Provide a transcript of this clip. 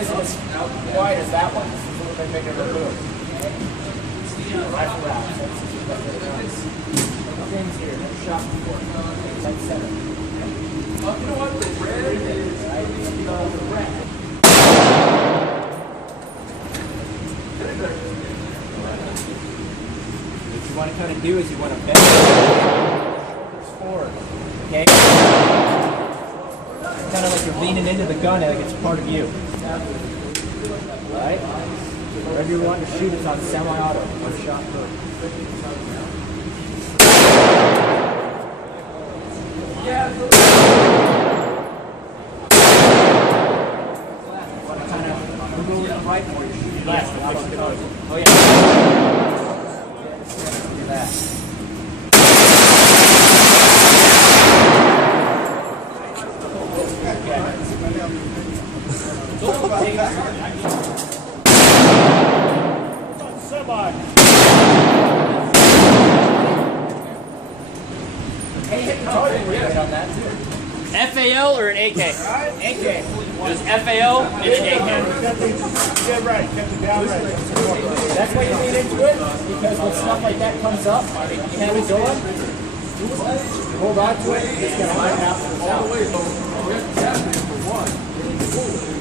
isn't as wide as that one. It's a little bit bigger than the rifle round. Things here, no shot before. Tight center. You know what? The red is the red. What you want to kind of do is you want to bend shoulders forward. Okay? Kind of like you're leaning into the gun like it's part of you. Alright? Wherever you want to shoot is on semi-auto. One shot per. Yeah. Want to kind of move over to the right more. You shoot left. Oh yeah. Do that. FAL or an AK? AK. There's FAL and an AK. Get right. Get the down right. That's why you lean into it, because when stuff like that comes up, you have it going, hold on to it, it's going to line out. All the way, so we have to tap it for one.